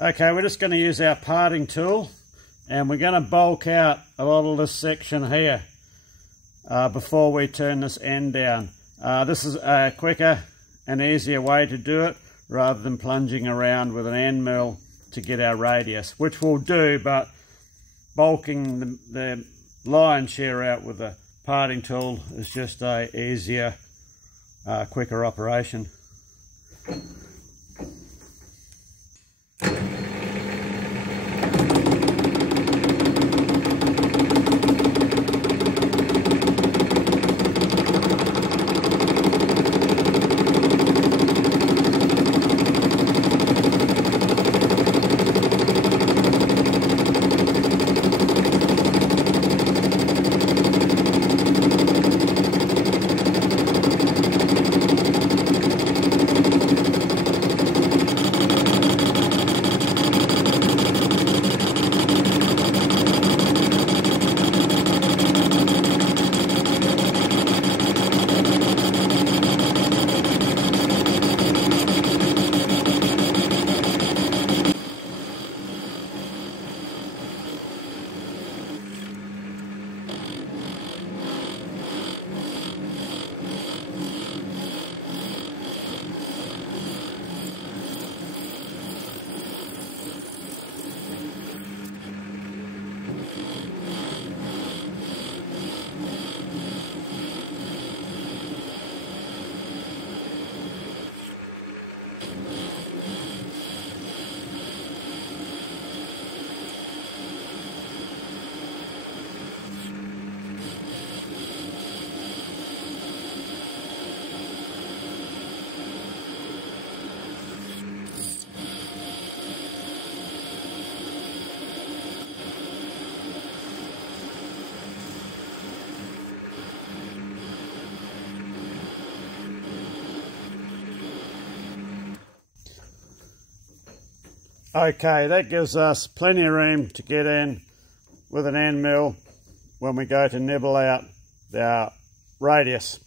Okay, we're just going to use our parting tool and we're going to bulk out a lot of this section here before we turn this end down. This is a quicker and easier way to do it rather than plunging around with an end mill to get our radius, which we'll do, but bulking the lion's share out with the parting tool is just a easier, quicker operation. Okay, that gives us plenty of room to get in with an end mill when we go to nibble out our radius.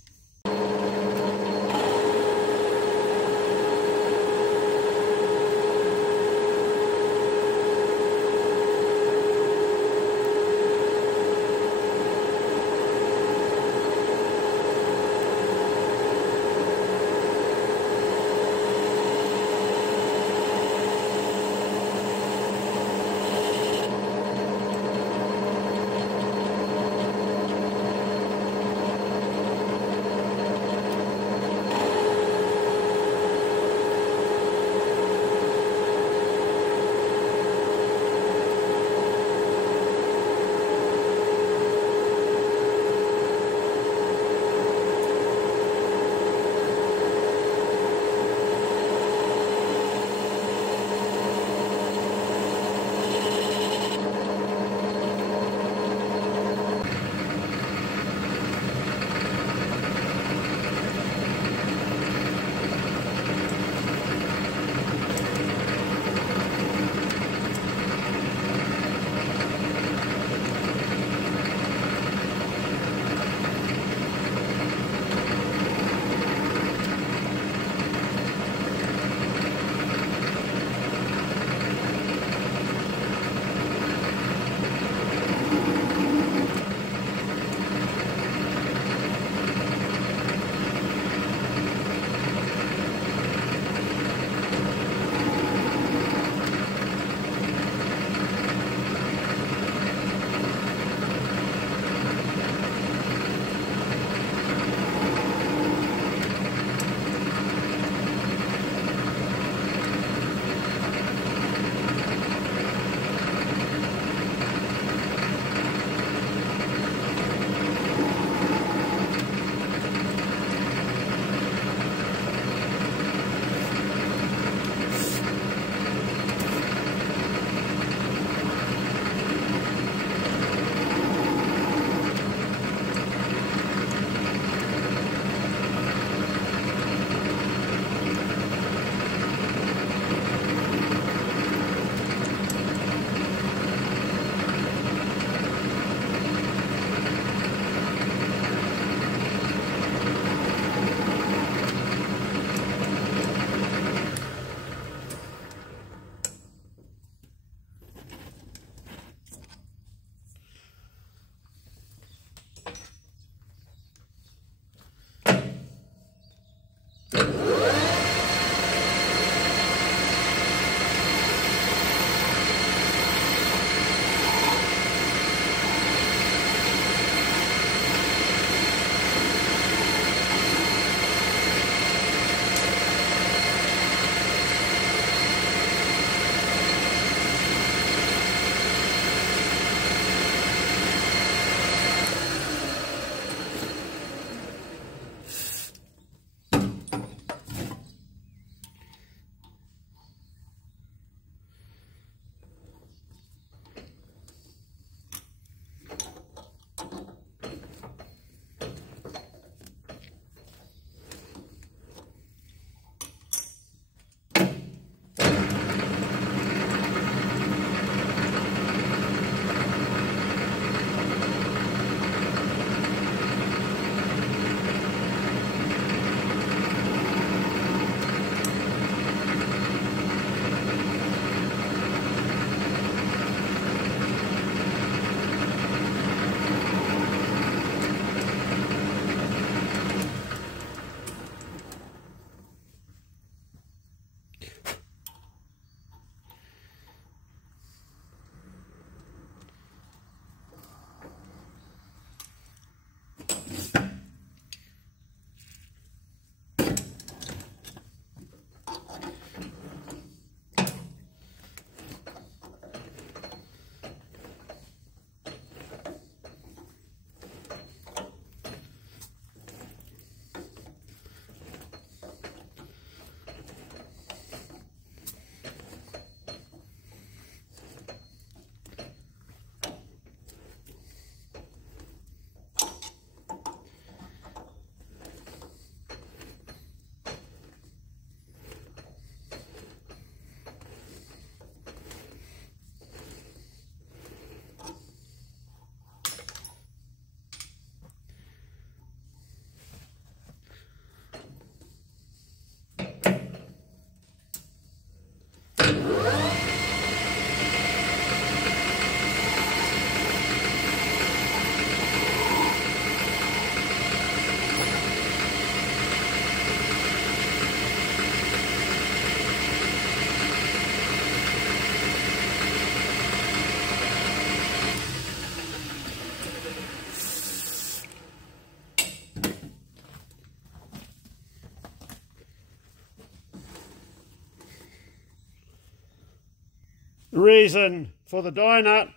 The reason for the die nut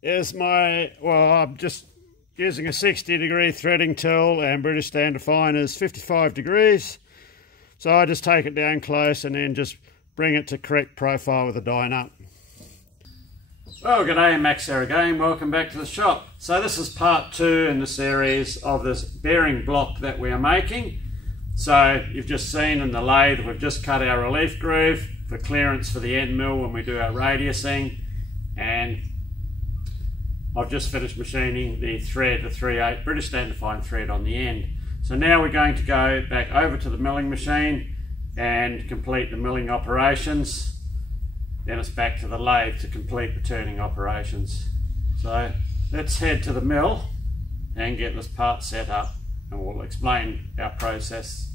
is I'm just using a 60-degree threading tool, and British Standard Fine is 55 degrees. So I just take it down close and then just bring it to correct profile with the die nut. Well, g'day, Max here again. Welcome back to the shop. So this is part 2 in the series of this bearing block that we are making. So you've just seen in the lathe, we've just cut our relief groove for clearance for the end mill when we do our radiusing, and I've just finished machining the thread, the 3/8 British Standard Fine thread on the end. So now we're going to go back over to the milling machine and complete the milling operations. Then it's back to the lathe to complete the turning operations. So let's head to the mill and get this part set up, and we'll explain our process.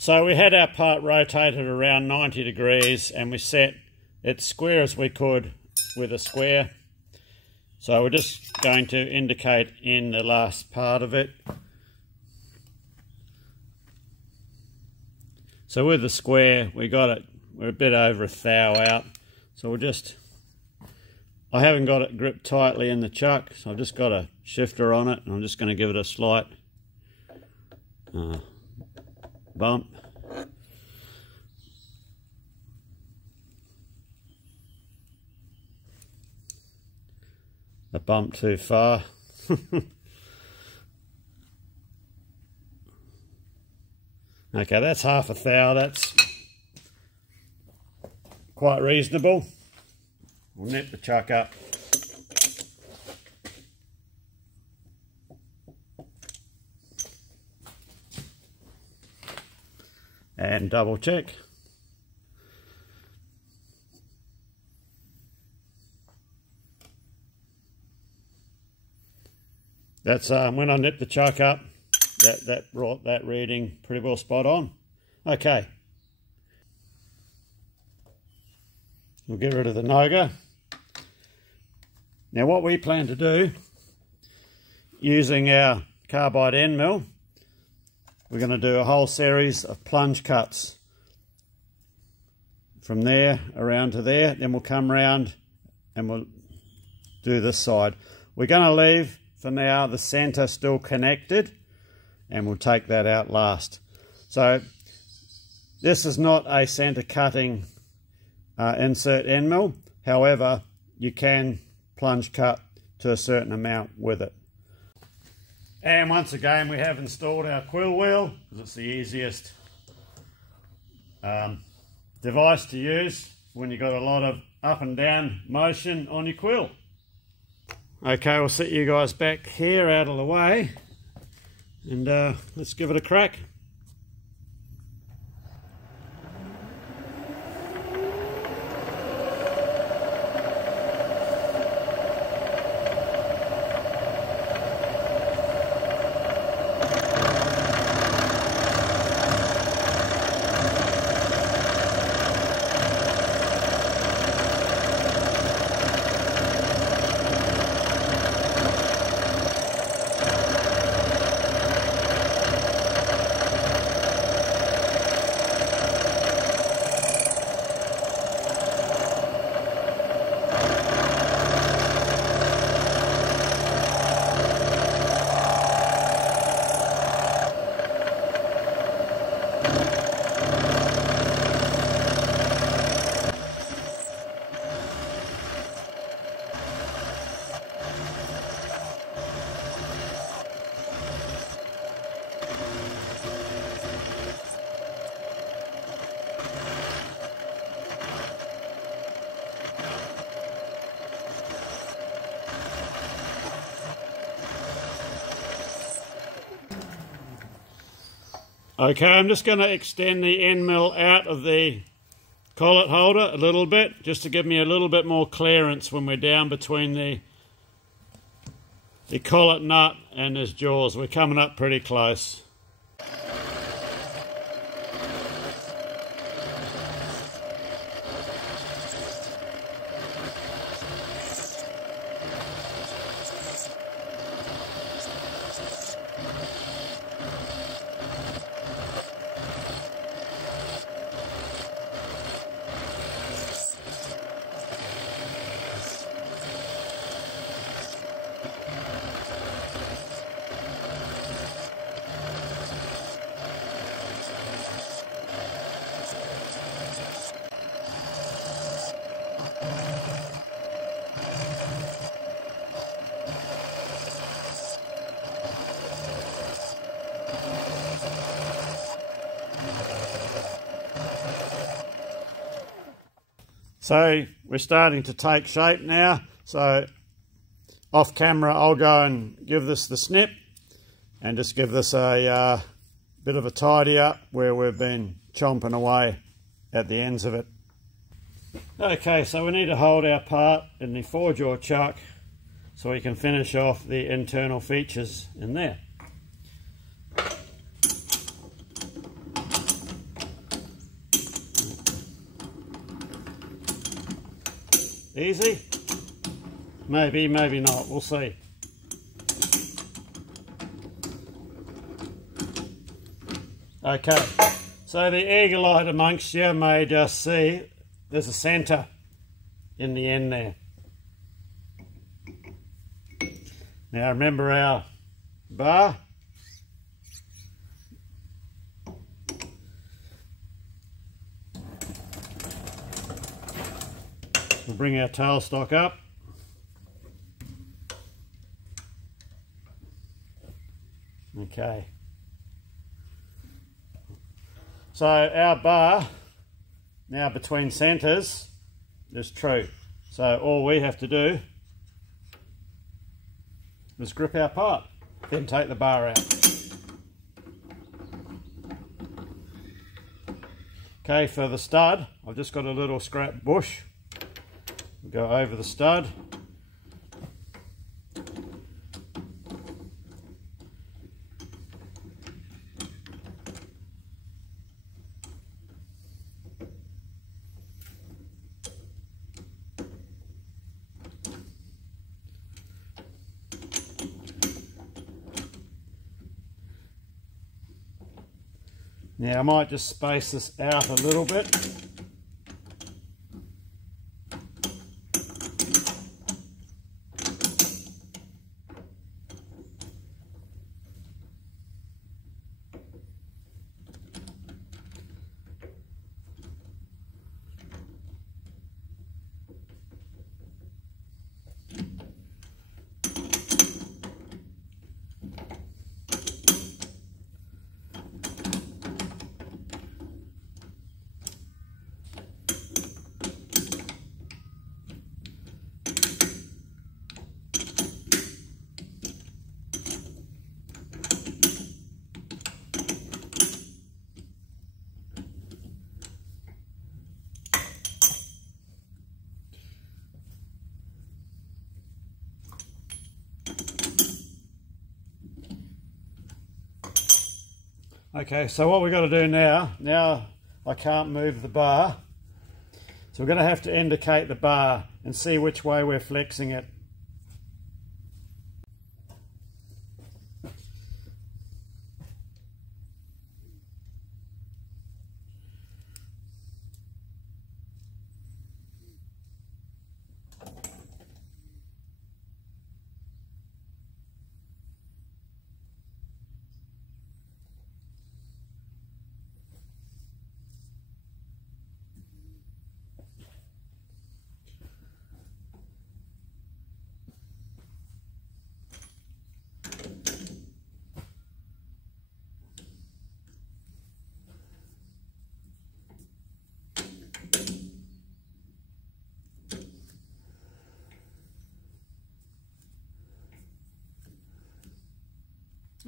So we had our part rotated around 90 degrees and we set it square as we could with a square. So we're just going to indicate in the last part of it. So with the square, we're a bit over a thou out. So I haven't got it gripped tightly in the chuck, so I've just got a shifter on it, and I'm just going to give it a slight bump. A bump too far. Okay, that's half a thou. That's quite reasonable. We'll net the chuck up. And double check. That's when I nipped the chuck up, that brought that reading pretty well spot on. Okay. We'll get rid of the noga. Now what we plan to do, using our carbide end mill, we're going to do a whole series of plunge cuts from there around to there. Then we'll come round and we'll do this side. We're going to leave for now the center still connected, and we'll take that out last. So this is not a center cutting insert end mill. However, you can plunge cut to a certain amount with it. And once again, we have installed our quill wheel, because it's the easiest device to use when you've got a lot of up and down motion on your quill. Okay, we'll set you guys back here out of the way, and let's give it a crack. Okay, I'm just going to extend the end mill out of the collet holder a little bit, just to give me a little bit more clearance when we're down between the collet nut and his jaws. We're coming up pretty close. So we're starting to take shape now, so off camera I'll go and give this the snip and just give this a bit of a tidy up where we've been chomping away at the ends of it. Okay, so we need to hold our part in the 4-jaw chuck so we can finish off the internal features in there. Easy? Maybe, maybe not, we'll see. Okay, so the eagle-eyed amongst you may just see there's a centre in the end there. Now remember our bar. We'll bring our tailstock up. Okay. So our bar now between centres is true. So all we have to do is grip our part, then take the bar out. Okay, for the stud, I've just got a little scrap bush. We'll go over the stud. Now I might just space this out a little bit. Okay, so what we've got to do now I can't move the bar, so we're going to have to indicate the bar and see which way we're flexing it.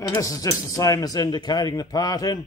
And this is just the same as indicating the part in.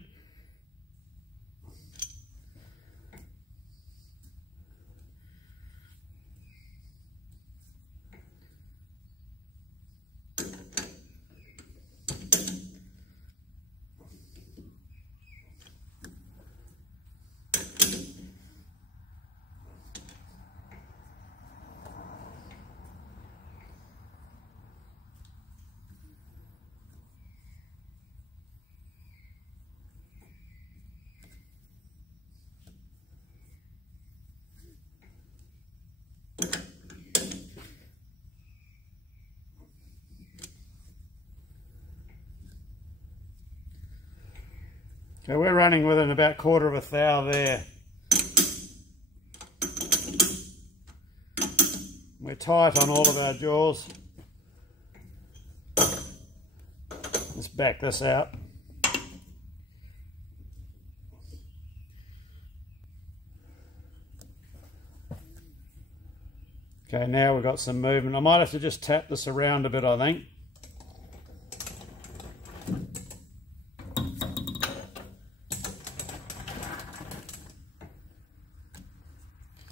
Okay, we're running within about 1/4 thou there. We're tight on all of our jaws. Let's back this out. Okay, now we've got some movement. I might have to just tap this around a bit, I think.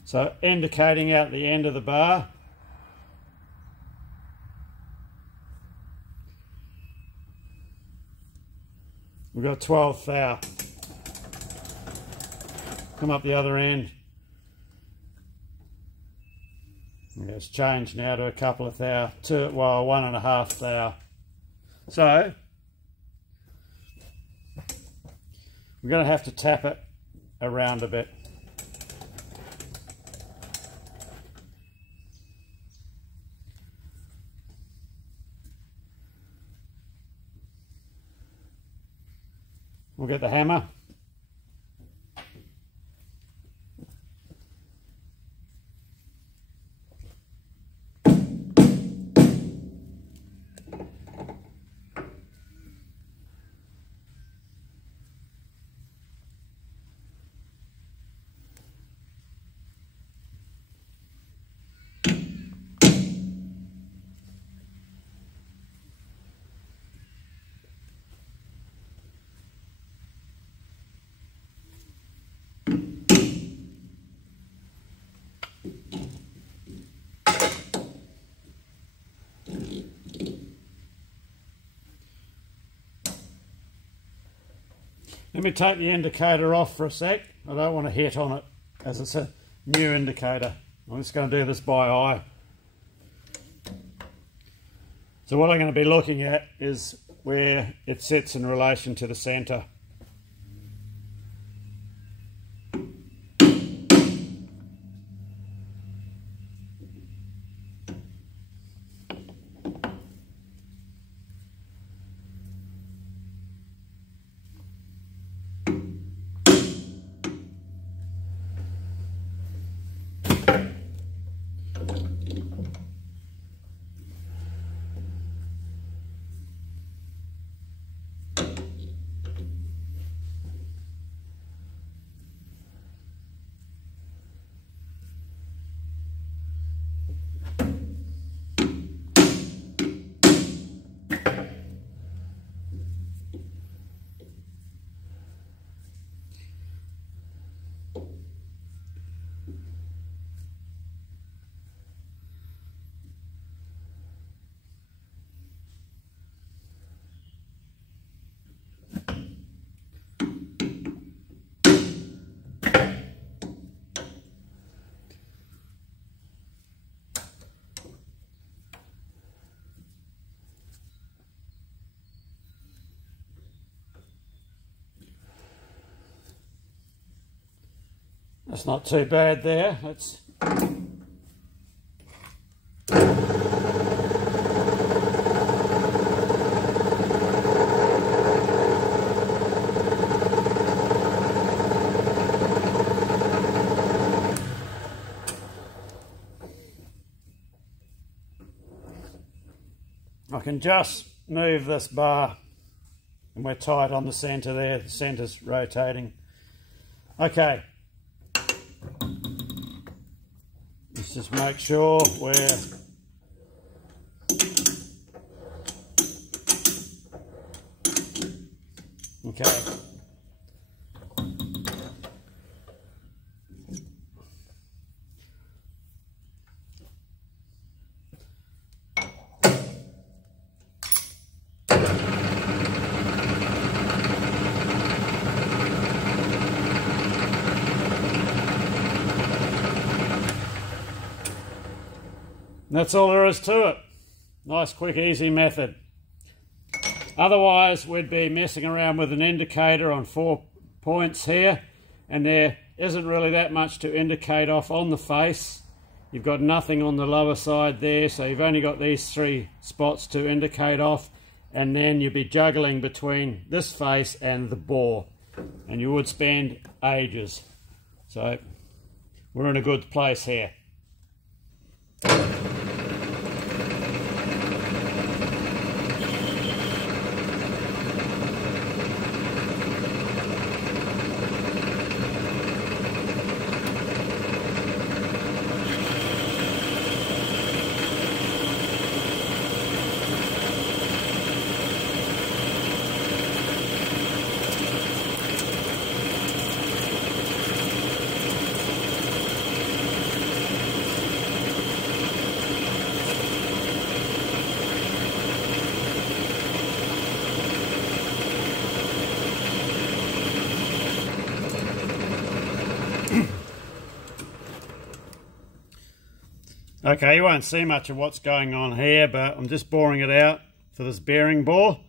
So indicating out the end of the bar. We've got 12 thou. Come up the other end. Yeah, it's changed now to a couple of thou, well, 1.5 thou. So we're going to have to tap it around a bit. We'll get the hammer. Let me take the indicator off for a sec. I don't want to hit on it as it's a new indicator. I'm just going to do this by eye. So what I'm going to be looking at is where it sits in relation to the centre. That's not too bad there. That's I can just move this bar and we're tight on the centre there. The centre's rotating. Okay. Let's just make sure we're okay. And that's all there is to it. Nice, quick, easy method. Otherwise, we'd be messing around with an indicator on 4 points here, and there isn't really that much to indicate off on the face. You've got nothing on the lower side there, so you've only got these 3 spots to indicate off, and then you'd be juggling between this face and the bore, and you would spend ages. So we're in a good place here. Okay, you won't see much of what's going on here, but I'm just boring it out for this bearing bore.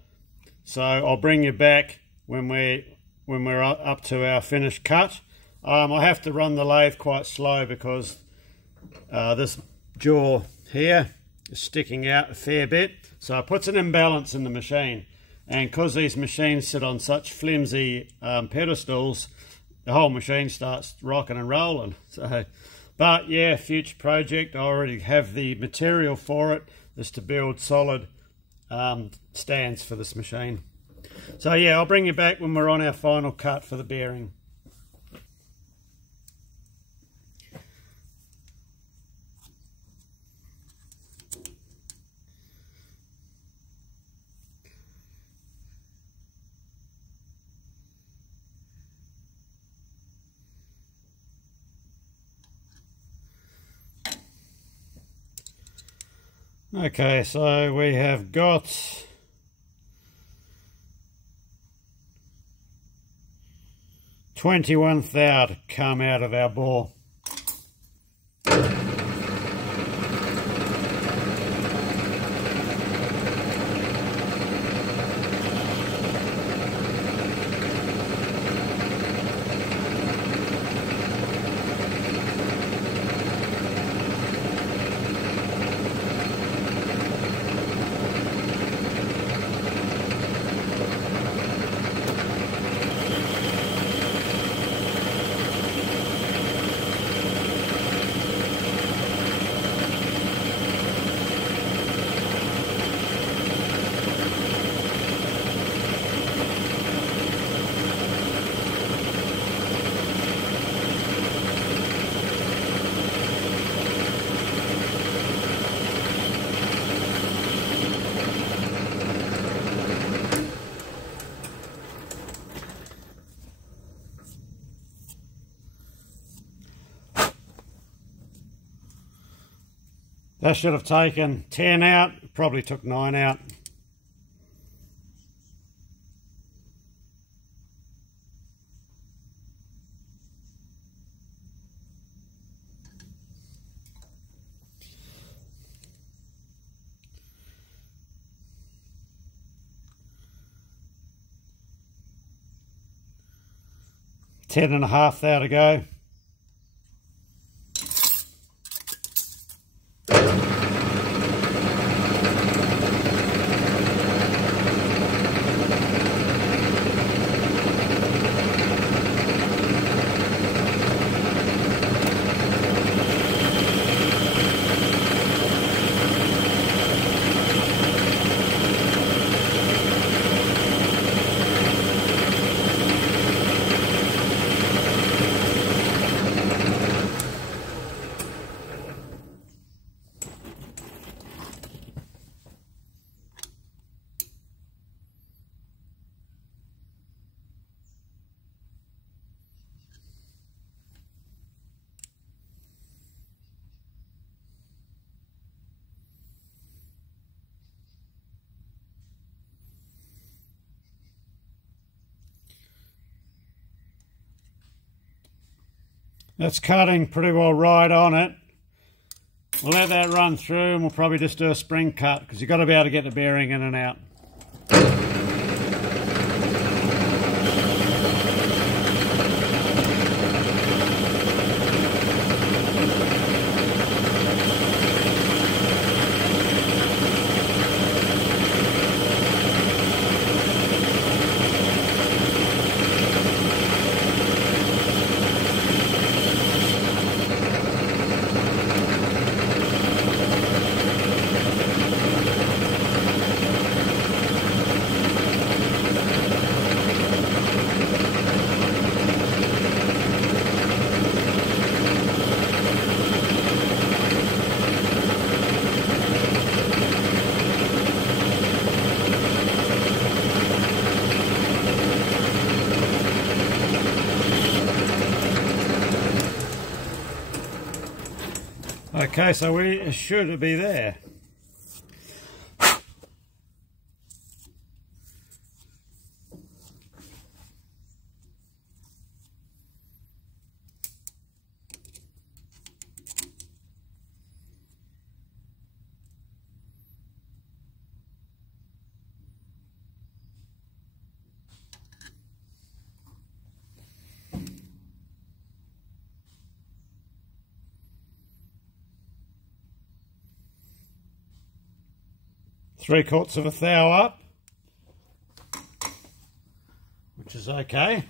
So I'll bring you back when we're up to our finished cut. I have to run the lathe quite slow because this jaw here is sticking out a fair bit, so it puts an imbalance in the machine. And because these machines sit on such flimsy pedestals, the whole machine starts rocking and rolling. So, but yeah, future project, I already have the material for it, is to build solid stands for this machine. So yeah, I'll bring you back when we're on our final cut for the bearing. Okay, so we have got 21 thou to come out of our bore. That should have taken 10 out, probably took 9 out. Ten and a half thou to go. That's cutting pretty well right on it. We'll let that run through and we'll probably just do a spring cut because you've got to be able to get the bearing in and out. Okay, so we should be there. 3/4 of a thou up, which is okay.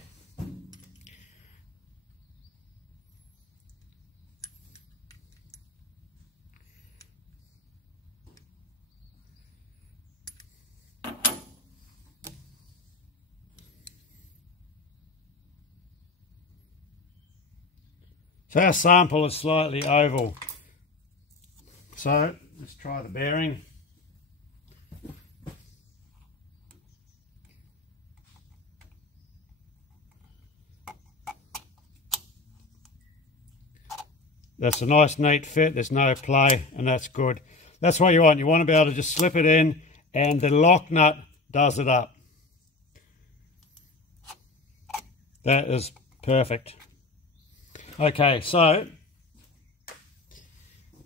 So our sample is slightly oval. So let's try the bearing. That's a nice neat fit, there's no play, and that's good. That's what you want. You want to be able to just slip it in and the lock nut does it up. That is perfect. Okay, so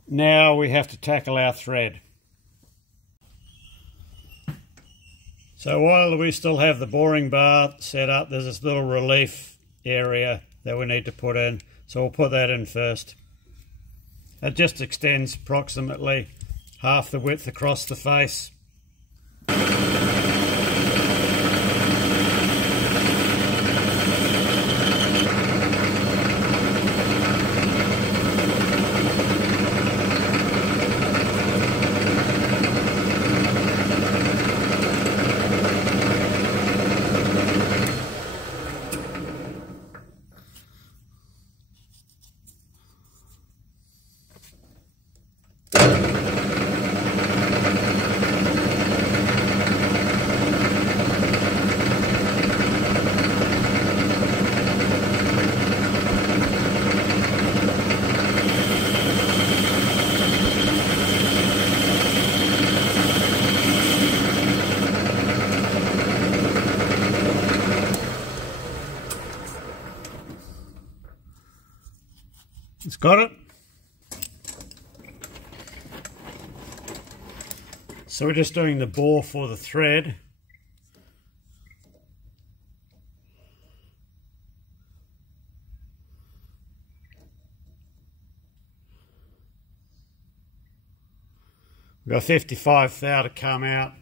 now we have to tackle our thread. So while we still have the boring bar set up, there's this little relief area that we need to put in. So we'll put that in first. It just extends approximately half the width across the face. It's got it. So we're just doing the bore for the thread. We've got 55 thou to come out.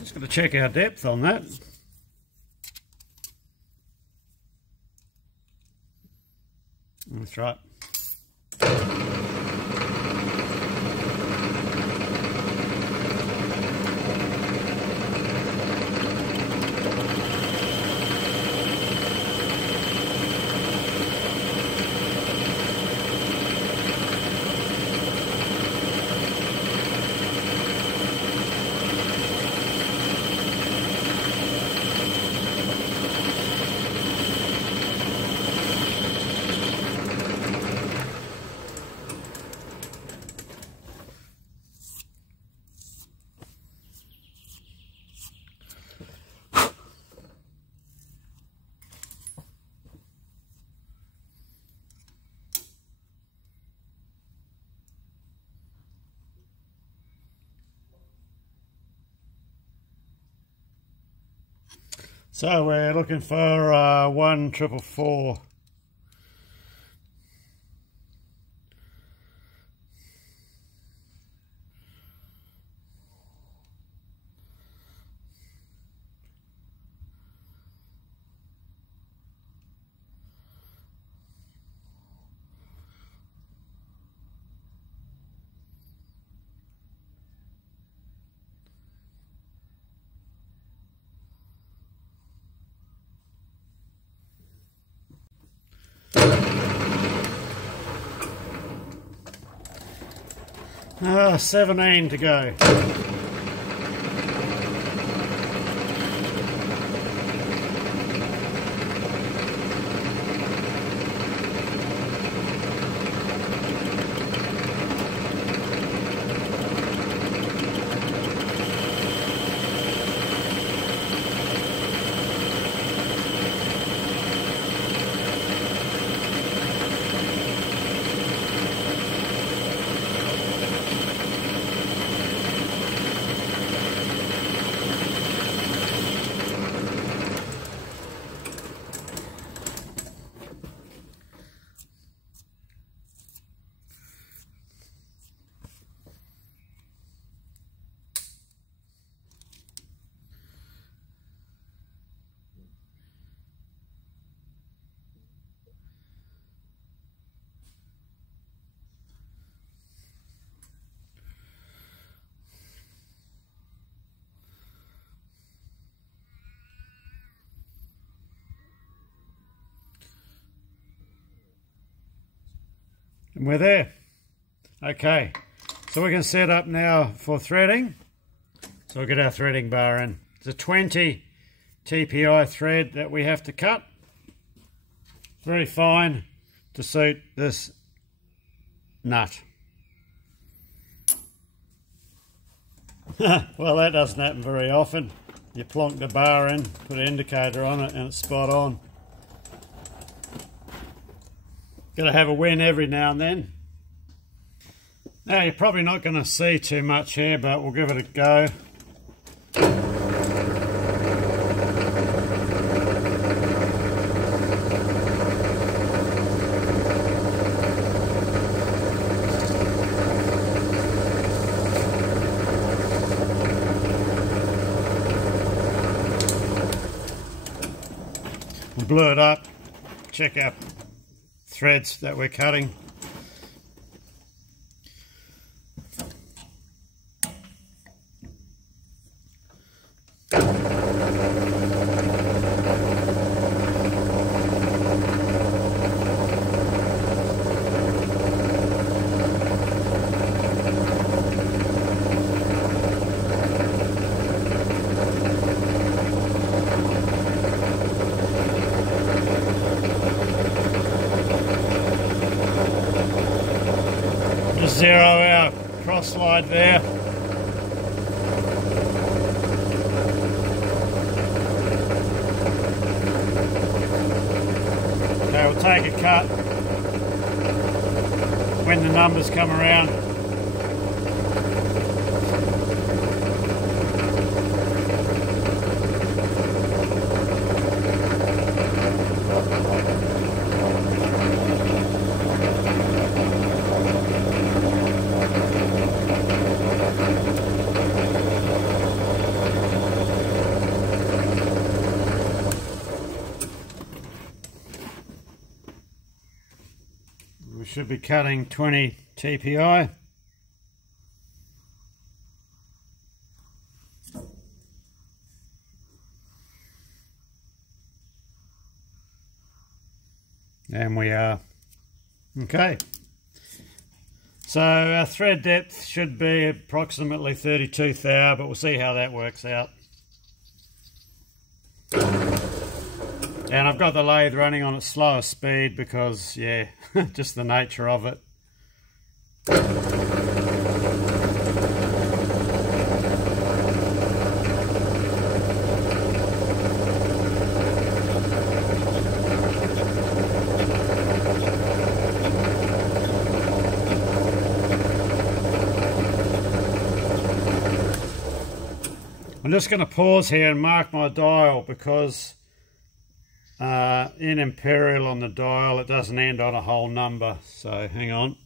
Just got to check our depth on that. That's right. So we're looking for 1/444. Ah, 17 to go. we're there. Okay, so we can set up now for threading. So we'll get our threading bar in. It's a 20 TPI thread that we have to cut. Very fine to suit this nut. Well, that doesn't happen very often. You plonk the bar in, put an indicator on it, and it's spot on. Got to have a win every now and then. Now, you're probably not going to see too much here, but we'll give it a go. We'll blur it up, check our threads that we're cutting. Just zero our cross slide there. Okay, we'll take a cut when the numbers come around. We should be cutting 20 TPI. And we are. Okay. So our thread depth should be approximately 32 thou, but we'll see how that works out. And I've got the lathe running on its slower speed because, yeah, just the nature of it. I'm just going to pause here and mark my dial because in Imperial on the dial it doesn't end on a whole number, so hang on.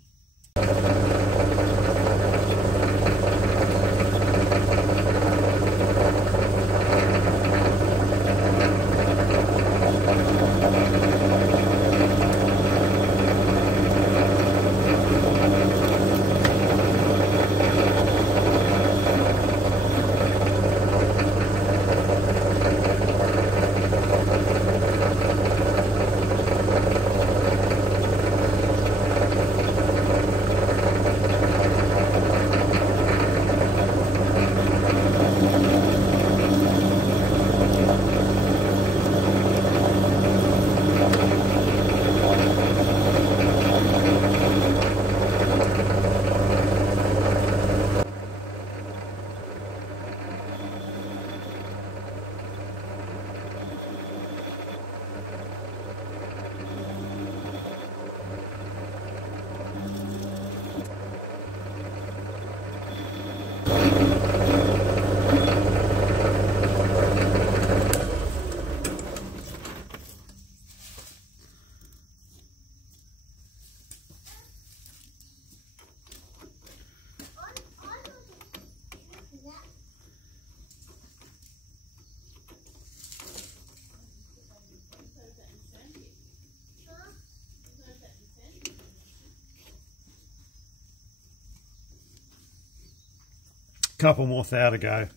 Couple more thou to go.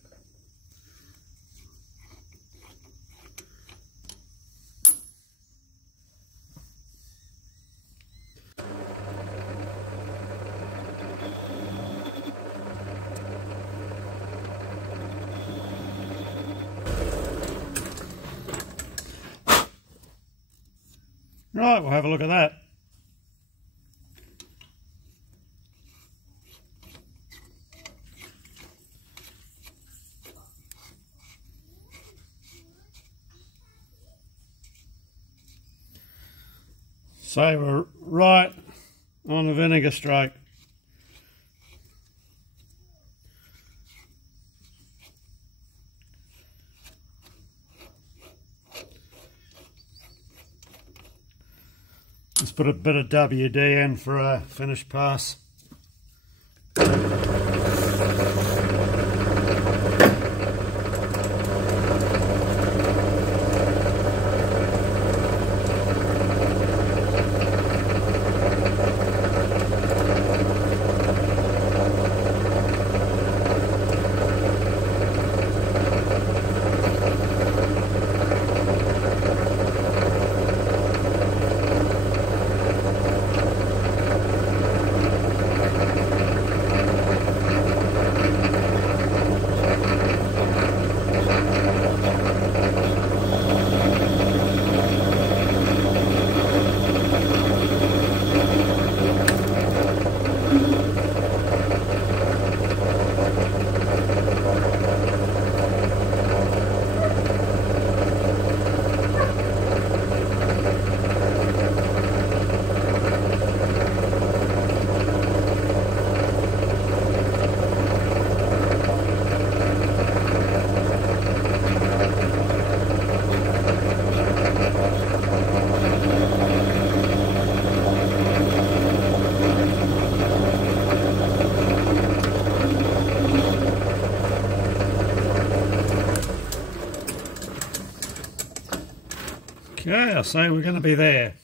Right, we'll have a look at that. So we're right on the vinegar stroke. Let's put a bit of WD in for a finish pass. Okay, I say we're going to be there.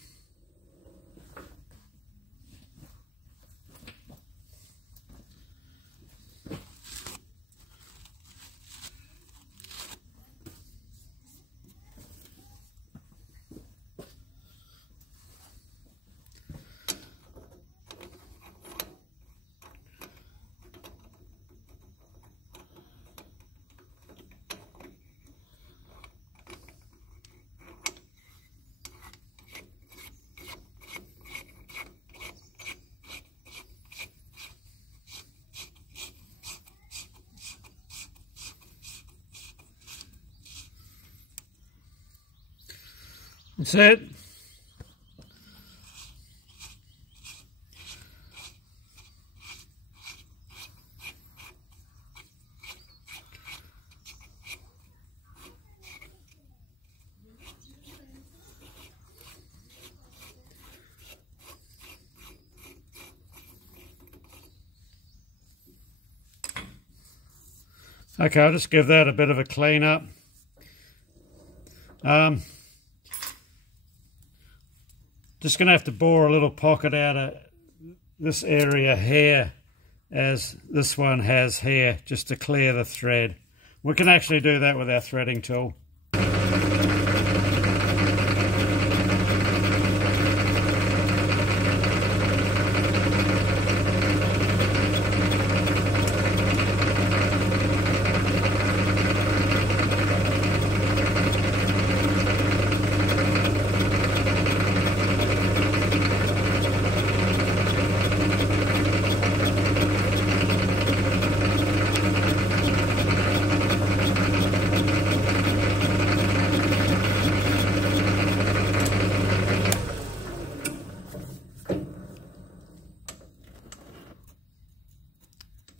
That's it. Okay, I'll just give that a bit of a clean up. Just going to have to bore a little pocket out of this area here, as this one has here, just to clear the thread. We can actually do that with our threading tool.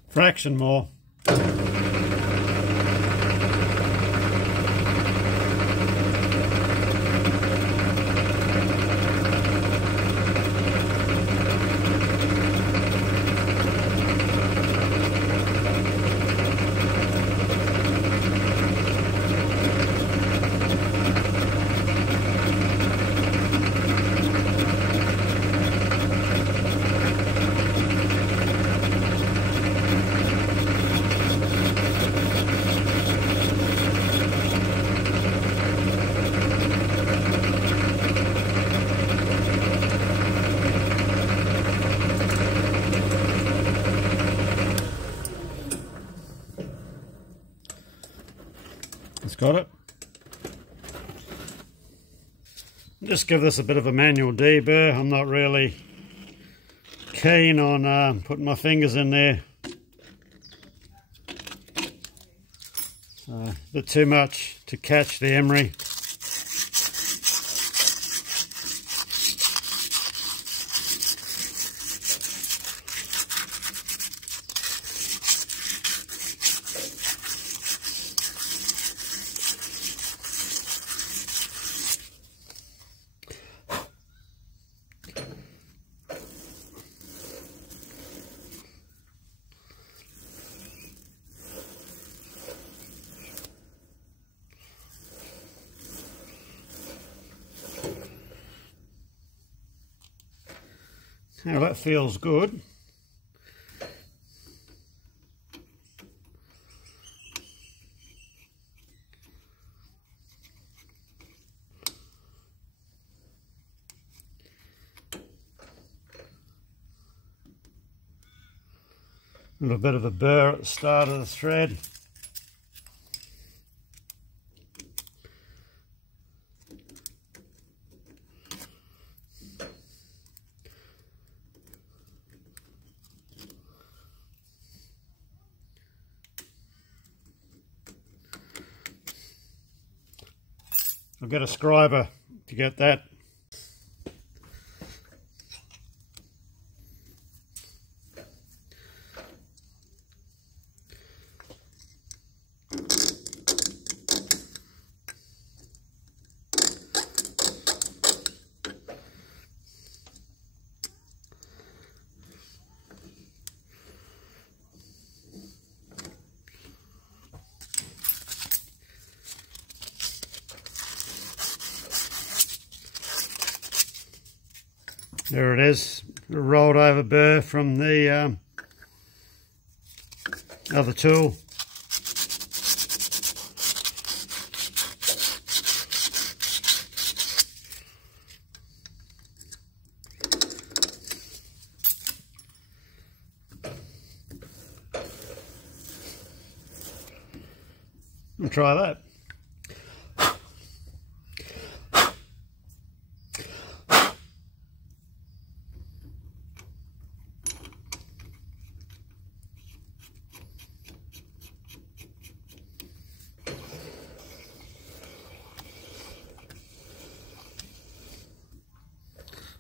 Fraction more. Got it. Just give this a bit of a manual deburr. I'm not really keen on putting my fingers in there. So, a bit too much to catch the emery. Now that feels good. A little bit of a burr at the start of the thread. I'll get a scriber to get that. There it is, a rolled over burr from the other tool. We'll try that.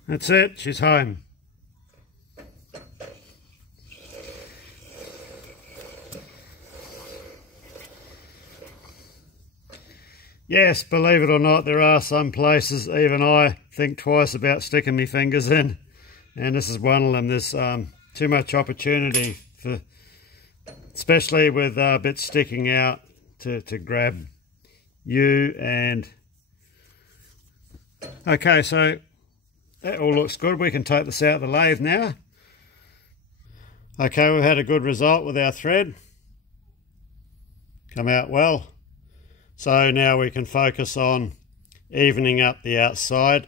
That's it, she's home. Yes, believe it or not, there are some places even I think twice about sticking my fingers in, and this is one of them. There's too much opportunity for, especially with bits sticking out, to grab you. And okay, so that all looks good. We can take this out of the lathe now. Okay, we've had a good result with our thread. Come out well. So now we can focus on evening up the outside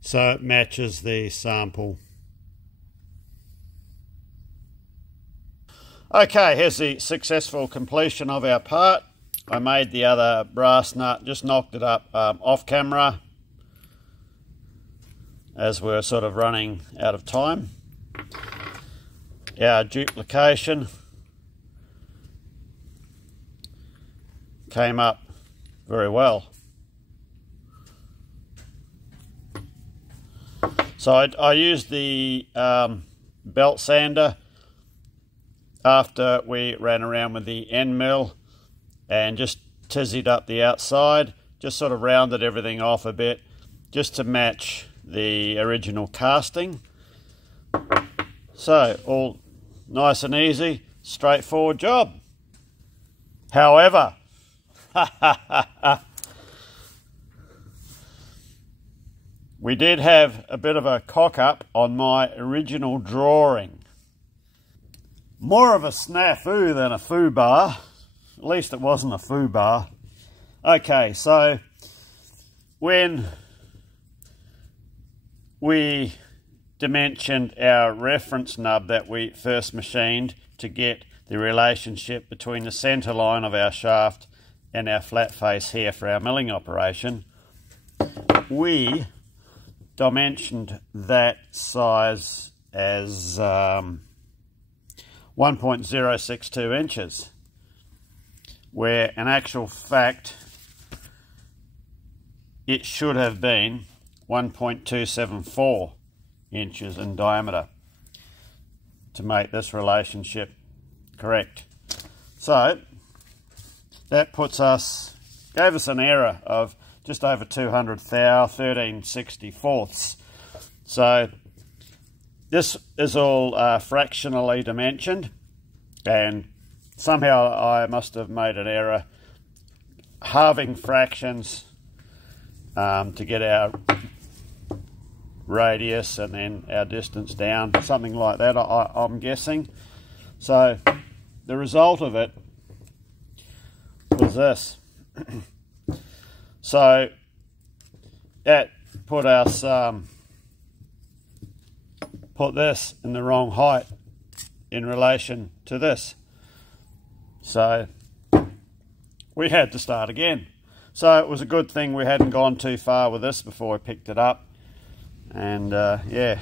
so it matches the sample. Okay, here's the successful completion of our part. I made the other brass nut, just knocked it up off camera, as we're sort of running out of time. Our duplication came up very well. So I used the belt sander after we ran around with the end mill and just tizzied up the outside, just sort of rounded everything off a bit just to match the original casting. So all nice and easy, straightforward job. However, we did have a bit of a cock up on my original drawing. More of a snafu than a foobar. At least it wasn't a foobar. Okay, so when we dimensioned our reference nub that we first machined to get the relationship between the centre line of our shaft and our flat face here for our milling operation, we dimensioned that size as 1.062 inches, where in actual fact it should have been 1.274 inches in diameter to make this relationship correct. So that gave us an error of just over 200 thou, 13/64. So this is all fractionally dimensioned, and somehow I must have made an error halving fractions to get our radius and then our distance down, something like that, I'm guessing. So the result of it was this. So that put us put this in the wrong height in relation to this. So we had to start again. So it was a good thing we hadn't gone too far with this before we picked it up. And yeah,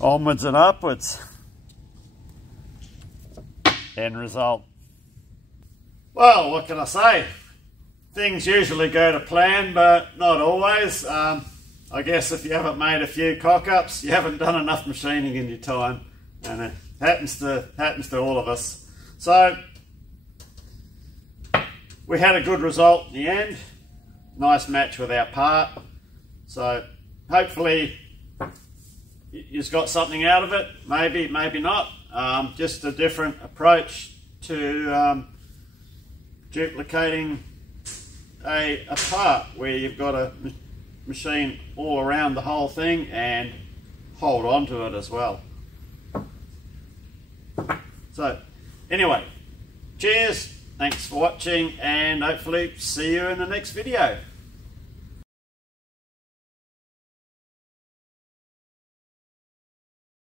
onwards and upwards. End result. Well, what can I say? Things usually go to plan, but not always. I guess if you haven't made a few cock-ups, you haven't done enough machining in your time, and it happens to all of us. So we had a good result in the end. Nice match with our part. So hopefully you've got something out of it. Maybe, maybe not. Just a different approach to duplicating a part where you've got to machine all around the whole thing and hold on to it as well. So anyway, cheers, thanks for watching, and hopefully see you in the next video.